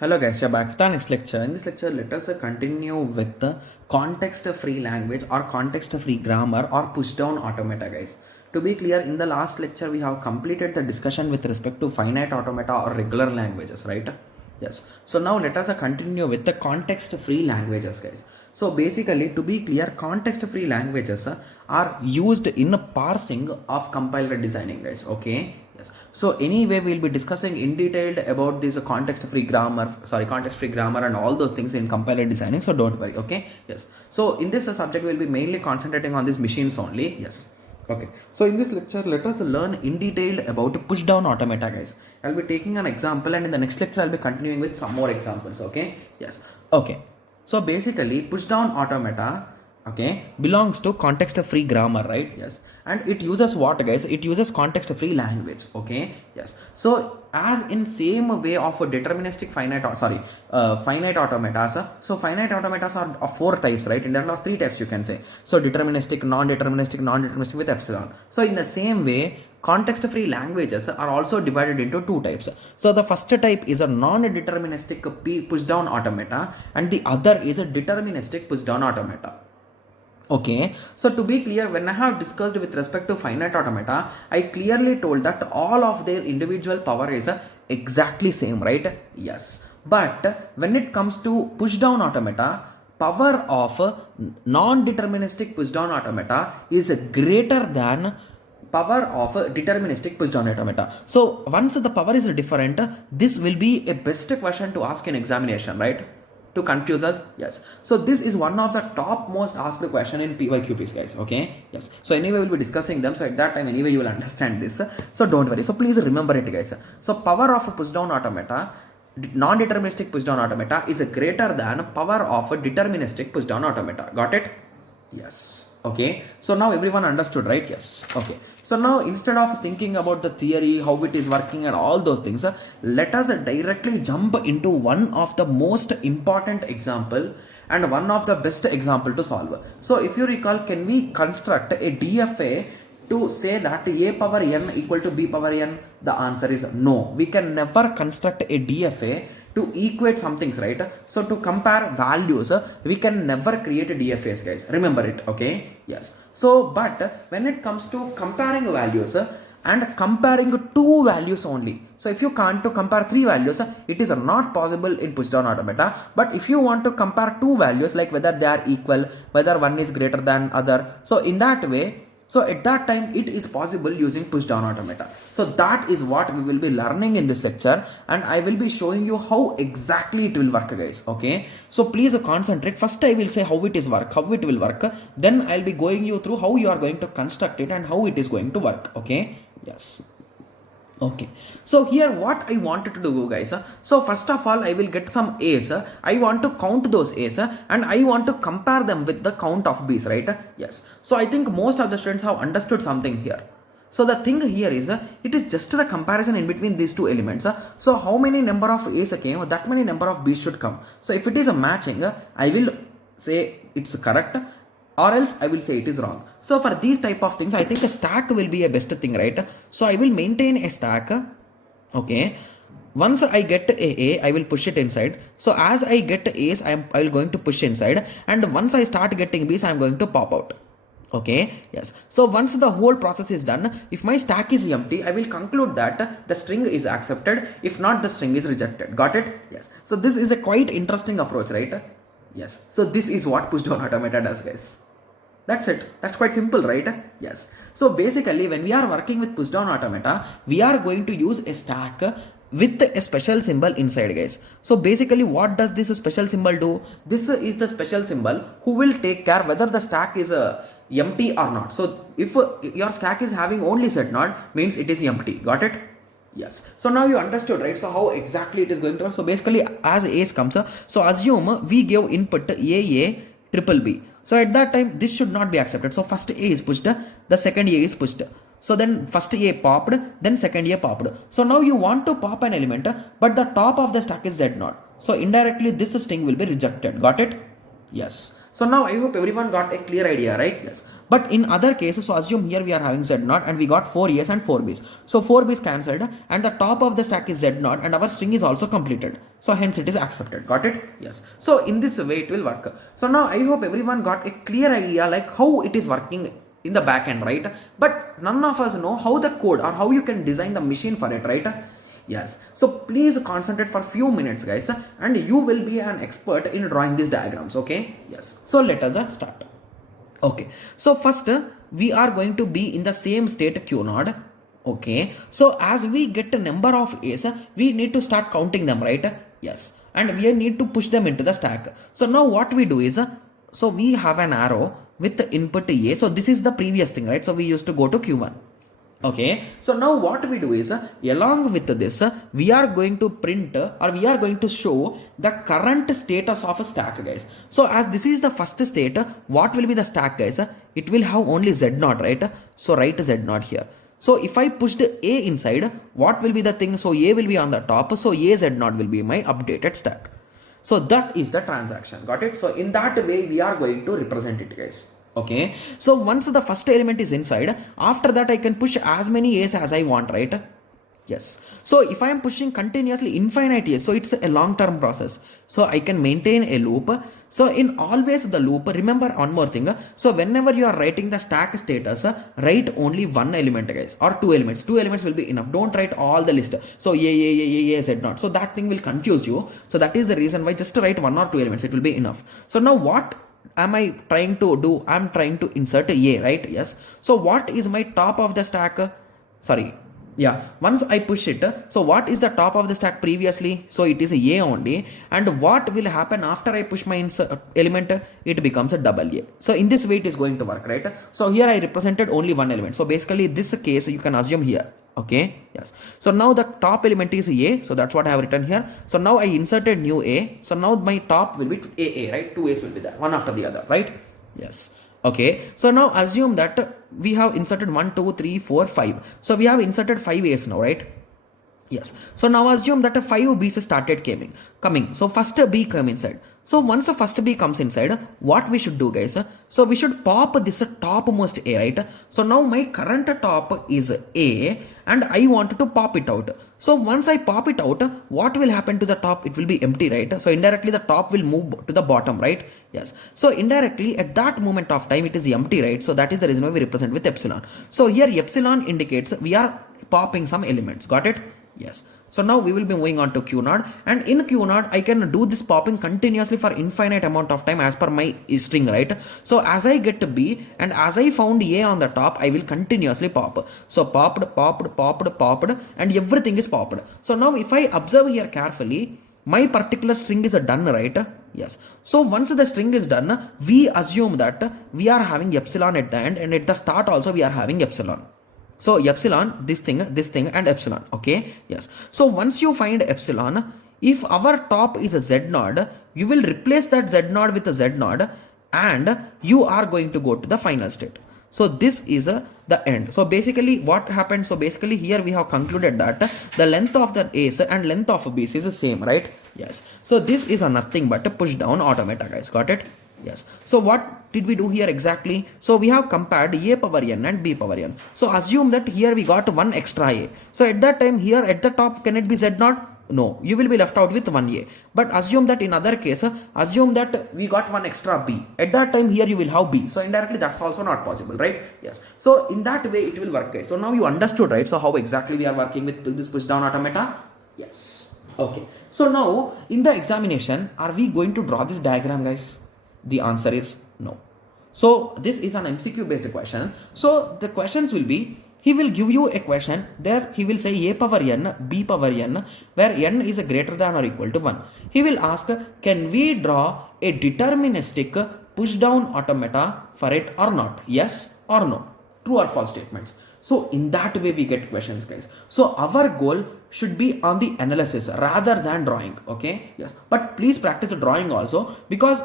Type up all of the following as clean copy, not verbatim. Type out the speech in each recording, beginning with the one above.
Hello guys, you're back with our next lecture. In this lecture, let us continue with the context-free language or context-free grammar or push-down automata, guys. To be clear, in the last lecture, we have completed the discussion with respect to finite automata or regular languages, right? Yes. So now let us continue with the context-free languages, guys. So basically, to be clear, context-free languages are used in parsing of compiler designing, guys. Okay. Yes. So anyway, we'll be discussing in detail about this context-free grammar and all those things in compiler designing. So don't worry. Okay. Yes. So in this subject, we'll be mainly concentrating on these machines only. Yes. Okay. So in this lecture, let us learn in detail about push-down automata, guys. I'll be taking an example, and in the next lecture, I'll be continuing with some more examples. Okay. Yes. Okay. So basically, push-down automata, okay, belongs to context-free grammar, right? Yes. And it uses what, guys? It uses context-free language. Okay. Yes. So as in same way of a deterministic finite automata. So finite automata are of four types, right? In there are three types, you can say. So deterministic, non-deterministic with epsilon. So in the same way, context-free languages are also divided into two types. So the first type is a non-deterministic push-down automata, and the other is a deterministic push-down automata. Okay, so to be clear, when I have discussed with respect to finite automata, I clearly told that all of their individual power is exactly same, right? Yes. But when it comes to push-down automata, power of non-deterministic push-down automata is greater than power of deterministic push-down automata. So once the power is different, this will be a best question to ask in examination, right? To confuse us. Yes. So this is one of the top most asked question in PYQPs, guys. Okay. Yes. So anyway, we'll be discussing them. So at that time, anyway, you will understand this. So don't worry. So please remember it, guys. So power of a push-down automata, non-deterministic push-down automata is greater than power of a deterministic push-down automata. Got it? Yes. Okay. So now everyone understood, right? Yes. Okay. So now instead of thinking about the theory, how it is working and all those things, let us directly jump into one of the most important example and one of the best example to solve. So if you recall, can we construct a DFA to say that a power n equal to b power n? The answer is no. We can never construct a DFA to equate some things, right? So to compare values, we can never create a DFAs, guys. Remember it, okay? Yes. So, but when it comes to comparing values and comparing two values only. So if you can't to compare three values, it is not possible in push-down automata. But if you want to compare two values, like whether they are equal, whether one is greater than other, so in that way, so at that time it is possible using push-down automata. So that is what we will be learning in this lecture, and I will be showing you how exactly it will work, guys. Okay. So please concentrate. First I will say how it will work. Then I'll be going you through how you are going to construct it and how it is going to work. Okay. Yes. Okay, so here what I wanted to do, guys, so first of all I will get some A's, I want to count those A's and I want to compare them with the count of B's, right? Yes, so I think most of the students have understood something here. So the thing here is, it is just the comparison in between these two elements. So how many number of A's came, that many number of B's should come. So if it is a matching, I will say it's correct, or else I will say it is wrong. So for these type of things, I think a stack will be a best thing, right? So I will maintain a stack. Okay. Once I get a, I will push it inside. So as I get A's, I will going to push inside. And once I start getting B's, I am going to pop out. Okay. Yes. So once the whole process is done, if my stack is empty, I will conclude that the string is accepted. If not, the string is rejected. Got it? Yes. So this is a quite interesting approach, right? Yes. So this is what push-down automata does, guys. That's it. That's quite simple, right? Yes. So basically, when we are working with push-down automata, we are going to use a stack with a special symbol inside, guys. So basically, what does this special symbol do? This is the special symbol who will take care whether the stack is empty or not. So if your stack is having only set not, means it is empty. Got it? Yes. So now you understood, right? So how exactly it is going to work. So basically, as A's comes, so assume we give input A, triple B. So at that time, this should not be accepted. So first A is pushed, the second A is pushed. So then first A popped, then second A popped. So now you want to pop an element, but the top of the stack is Z0. So indirectly, this string will be rejected. Got it? Yes. So now I hope everyone got a clear idea, right? Yes. But in other cases, so assume here we are having Z0 and we got 4 A's and 4 B's. So 4 B's cancelled and the top of the stack is Z0 and our string is also completed. So hence it is accepted. Got it? Yes. So in this way it will work. So now I hope everyone got a clear idea like how it is working in the back end, right? But none of us know how the code or how you can design the machine for it, right? Yes. So please concentrate for few minutes, guys, and you will be an expert in drawing these diagrams. Okay. Yes. So let us start. Okay. So first we are going to be in the same state Q node. Okay. So as we get a number of A's, we need to start counting them, right? Yes. And we need to push them into the stack. So now what we do is, so we have an arrow with the input A. So this is the previous thing, right? So we used to go to Q1. Okay, so now what we do is along with this we are going to print or we are going to show the current status of a stack, guys. So as this is the first state, what will be the stack, guys? It will have only Z0, right? So write Z0 here. So if I pushed A inside, what will be the thing? So A will be on the top, so A Z0 will be my updated stack. So that is the transaction. Got it? So in that way we are going to represent it, guys. Okay, so once the first element is inside, after that I can push as many A's as I want, right? Yes. So if I am pushing continuously infinite A's, so it's a long-term process. So I can maintain a loop. So in always the loop, remember one more thing. So whenever you are writing the stack status, write only one element, guys, or two elements. Two elements will be enough. Don't write all the list. So Z0. So that thing will confuse you. So that is the reason why just write one or two elements. It will be enough. So now what am I trying to do? I'm trying to insert A, right? Yes. So what is my top of the stack? Sorry. Yeah. Once I push it, so what is the top of the stack previously? So it is A only. And what will happen after I push my element? It becomes a double A. So in this way it is going to work, right? So here I represented only one element. So basically this case you can assume here. Okay, yes. So now the top element is A. So that's what I have written here. So now I inserted new A. So now my top will be AA, right? Two A's will be there, one after the other, right? Yes. Okay. So now assume that we have inserted 1, 2, 3, 4, 5. So we have inserted 5 A's now, right? Yes. So now assume that a 5 B's started coming. So first B come inside. So once the first B comes inside, what we should do, guys? So we should pop this topmost A, right? So now my current top is A and I want to pop it out. So once I pop it out, what will happen to the top? It will be empty, right? So indirectly the top will move to the bottom, right? Yes. So indirectly at that moment of time it is empty, right? So that is the reason why we represent with epsilon. So here epsilon indicates we are popping some elements. Got it? Yes. So now we will be moving on to Q node, and in Q node I can do this popping continuously for infinite amount of time as per my string, right? So as I get to B and as I found A on the top, I will continuously pop. So popped and everything is popped. So now if I observe here carefully, my particular string is done, right? Yes. So once the string is done, we assume that we are having epsilon at the end, and at the start also we are having epsilon. So epsilon, this thing and epsilon. Okay. Yes. So once you find epsilon, if our top is a Z node, you will replace that Z node with a Z node and you are going to go to the final state. So this is the end. So basically what happened? So basically here we have concluded that the length of the A's and length of B's is the same, right? Yes. So this is a nothing but a push down automata, guys. Got it? Yes. So what did we do here exactly? So we have compared A power n and B power n. So assume that here we got one extra A. So at that time here at the top, can it be Z naught? No, you will be left out with one A. But assume that in other case, assume that we got one extra B. At that time here you will have B. So indirectly that's also not possible, right? Yes. So in that way it will work, guys. So now you understood, right? So how exactly we are working with this push down automata? Yes. Okay. So now in the examination, are we going to draw this diagram, guys? The answer is no. So this is an MCQ based question. So the questions will be, he will give you a question, there he will say A power n, B power n, where n is greater than or equal to 1. He will ask, can we draw a deterministic push down automata for it or not? Yes or no? True or false statements. So in that way we get questions, guys. So our goal should be on the analysis rather than drawing. Okay. Yes. But please practice drawing also, because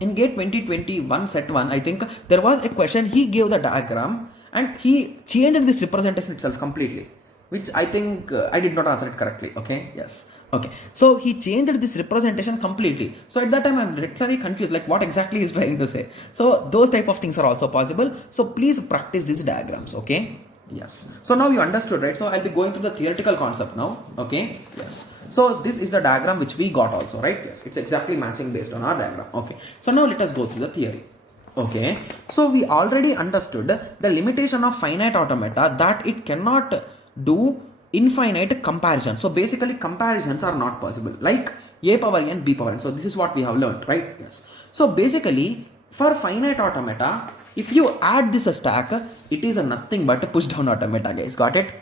in GATE 2021 set 1, I think there was a question, he gave the diagram and he changed this representation itself completely. which I think I did not answer it correctly. Okay, yes. Okay, so he changed this representation completely. So at that time, I'm literally confused, like what exactly he's trying to say. So those type of things are also possible. So please practice these diagrams. Okay. Yes. So now you understood, right? So I'll be going through the theoretical concept now. Okay. Yes. So this is the diagram which we got also, right? Yes. It's exactly matching based on our diagram. Okay. So now let us go through the theory. Okay. So we already understood the limitation of finite automata, that it cannot do infinite comparison. So basically comparisons are not possible, like a power n, b power n. So this is what we have learned, right? Yes. So basically for finite automata, if you add this stack, it is a nothing but a push down automata, guys. Got it?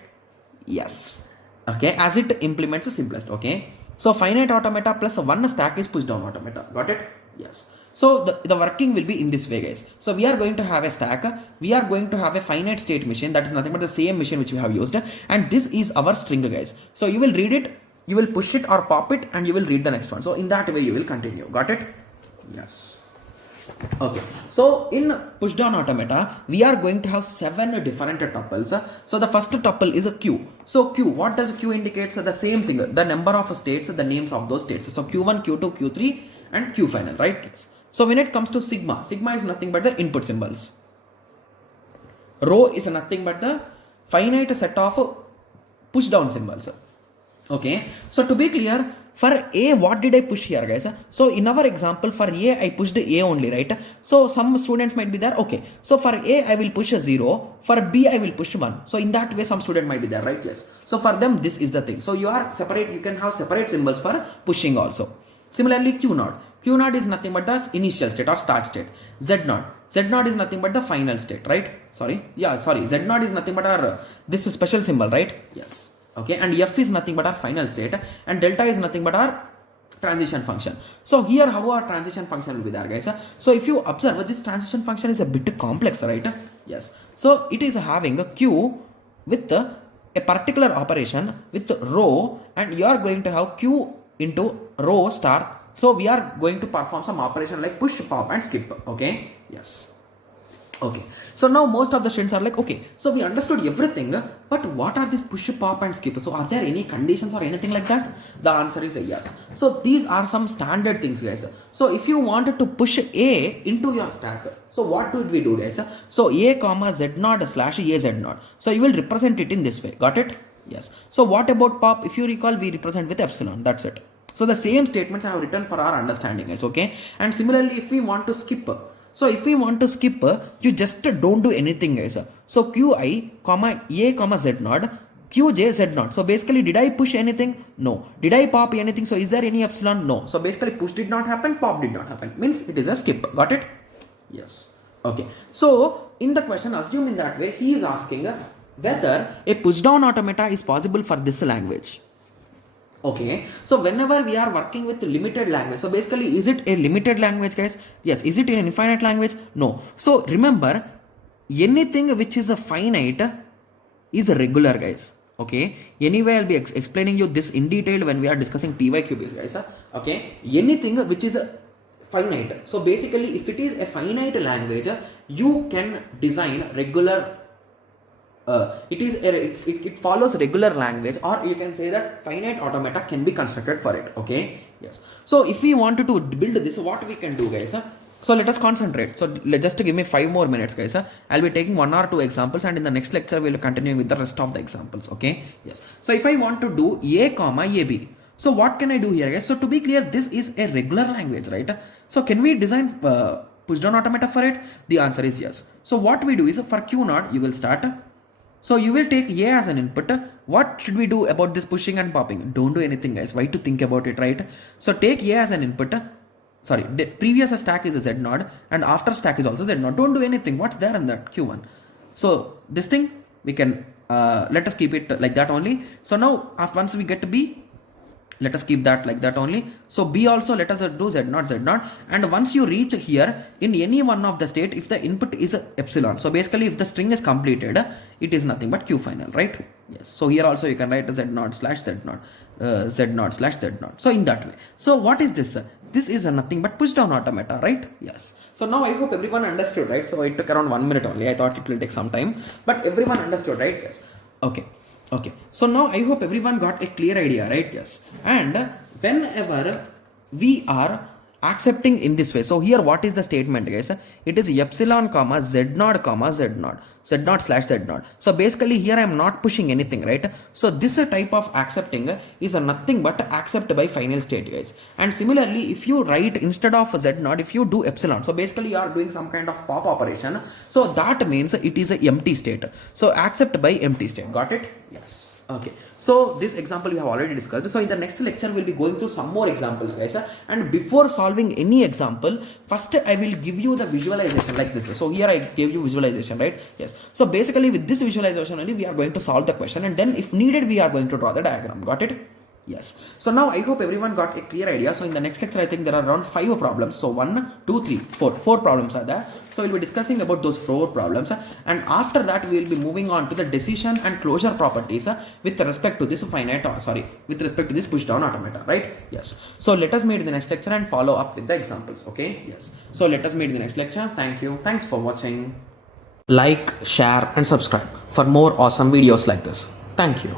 Yes. Okay, as it implements the simplest. Okay, so finite automata plus one stack is push down automata. Got it? Yes. So the working will be in this way, guys. So we are going to have a stack, we are going to have a finite state machine, that is nothing but the same machine which we have used, and this is our string, guys. So you will read it, you will push it or pop it, and you will read the next one. So in that way you will continue. Got it? Yes. Okay, so in push down automata, we are going to have 7 different tuples. So the first tuple is a queue. So queue, what does queue indicate? So the same thing, the number of states, the names of those states. So q1, q2, q3 and q final, right? So when it comes to sigma, sigma is nothing but the input symbols. Rho is nothing but the finite set of push down symbols. Okay, so to be clear, for A, what did I push here, guys? So in our example, for A, I pushed A only, right? So some students might be there. Okay, so for A, I will push a 0. For B, I will push 1. So in that way, some student might be there, right? Yes. So for them, this is the thing. So you are separate. You can have separate symbols for pushing also. Similarly, Q naught. Q naught is nothing but the initial state or start state. Z naught. Z naught is nothing but the final state, right? Sorry. Z naught is nothing but our this is special symbol, right? Yes. Okay, and F is nothing but our final state, and delta is nothing but our transition function. So here how our transition function will be there, guys. So if you observe, this transition function is a bit complex, right? Yes. So it is having a Q with a particular operation with row, and you are going to have Q into row star. So we are going to perform some operation like push, pop and skip. Okay. Yes. Okay, so now most of the students are like, okay, so we understood everything, but what are these push, pop and skip? So are there any conditions or anything like that? The answer is a yes. So these are some standard things, guys. So if you wanted to push A into your stack, so what did we do, guys? So A comma Z naught slash A Z naught. So you will represent it in this way. Got it? Yes. So what about pop? If you recall, we represent with epsilon. That's it. So the same statements I have written for our understanding, guys. Okay. And similarly, if we want to skip, so if we want to skip, you just don't do anything, guys. So qi comma a comma z naught, qj z naught. So basically, did I push anything? No. Did I pop anything? So is there any epsilon? No. So basically, push did not happen, pop did not happen. Means it is a skip. Got it? Yes. Okay. So in the question, assume in that way, he is asking whether a push down automata is possible for this language. Okay, so whenever we are working with limited language, so basically, is it a limited language, guys? Yes. Is it an infinite language? No. So remember, anything which is a finite is a regular, guys. Okay. Anyway, I'll be explaining you this in detail when we are discussing PYQBs, guys. Okay. Anything which is finite. So basically, if it is a finite language, you can design regular. It follows regular language, or you can say that finite automata can be constructed for it. Okay. Yes. So if we wanted to build this, what we can do, guys? So let us concentrate. So just to give me 5 more minutes, guys. I'll be taking 1 or 2 examples, and in the next lecture we'll continue with the rest of the examples. Okay. Yes. So if I want to do a comma ab, so what can I do here, guys? So to be clear, this is a regular language, right? So can we design push down automata for it? The answer is yes. So what we do is, for q naught, you will start. So you will take A as an input. What should we do about this pushing and popping? Don't do anything, guys. Why to think about it, right? So take A as an input. Sorry, the previous stack is a Z node, and after stack is also Z node. Don't do anything. What's there in that Q1? So this thing we can let us keep it like that only. So now once we get to B, let us keep that like that only. So B also let us do Z naught, and once you reach here, in any one of the state, if the input is epsilon, so basically if the string is completed, it is nothing but Q final, right? Yes. So here also you can write Z naught slash Z naught, Z naught slash Z naught. So in that way. So what is this? This is nothing but push down automata, right? Yes. So now I hope everyone understood, right? So it took around 1 minute only. I thought it will take some time, but everyone understood, right? Yes. Okay. Okay, so now I hope everyone got a clear idea, right? Yes. And whenever we are accepting in this way, so here what is the statement, guys? It is epsilon comma z naught comma z naught, z naught slash z naught. So basically here I am not pushing anything, right? So this type of accepting is nothing but accept by final state, guys. And similarly, if you write instead of z naught, if you do epsilon, so basically you are doing some kind of pop operation, so that means it is a empty state. So accept by empty state. Got it? Yes. Okay, so this example we have already discussed. So in the next lecture we'll be going through some more examples, guys. And before solving any example, first I will give you the visualization like this. So here I gave you visualization, right? Yes. So basically with this visualization only we are going to solve the question, and then if needed we are going to draw the diagram. Got it? Yes. So now I hope everyone got a clear idea. So in the next lecture I think there are around 5 problems. So 1, 2, 3, 4 problems are there. So we'll be discussing about those 4 problems, and after that we will be moving on to the decision and closure properties with respect to this with respect to this push down automata, right? Yes. So let us meet in the next lecture and follow up with the examples. Okay? Yes. So let us meet in the next lecture. Thank you. Thanks for watching. Like, share and subscribe for more awesome videos like this. Thank you.